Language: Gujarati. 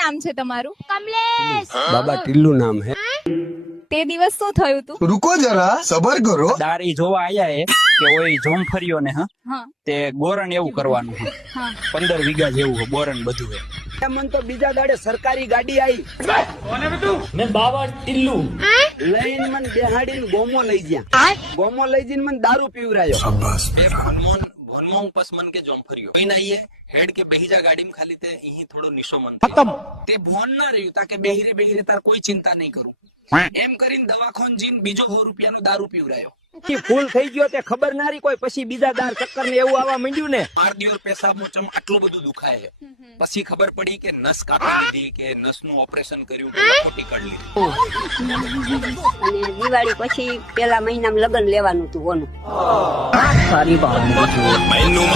નામ છે તમારું? कमलेश। बाबा टिल्लू नाम है। તે દિવસ શું થયું તું? रुको जरा सबर करो। દારી જોવા આયા હે કે ઓય જોમફરિયો ને હા તે ગોરણ એવું કરવાનું હે હા 15 વીઘા જેવું હે બોરણ બધું હે मन तो बीजा दाड़े सरकारी गाड़ी आई मैं बाबा टिल्लू लईन मन बेहाड़ी गोमो लई गया गोमो लई जीन मन दारू पीवरायो ભનમોંગ પસમન કે જોમફરિયો કોઈ ના ये हेड के बेहिजा गाड़ी में खाली ते यही थोड़ो निशो मन खत्म ते भोन ना रह्યું ताके बेहिरे तार કોઈ ચિંતા નહીં કરું એમ કરીને દવાખાન જીન બીજો 100 રૂપિયાનો દારૂ પીવરાયો की फूल થઈ ગયો તે ખબર ના રહી કોઈ પછી બીજા દાર ચક્કર ને એવું આવવા માંડ્યું ને માર દિયોર પેશાબ મોચમ આટલું બધું દુખાય પછી ખબર પડી કે નસ કાપી લીધી કે નસ નું ઓપરેશન કર્યું કે ખોટી કરી લીધી અને દિવાળી પછી પેલા મહિનામાં લગ્ન લેવાનું હતું ઓનું સારી વાત મહિનું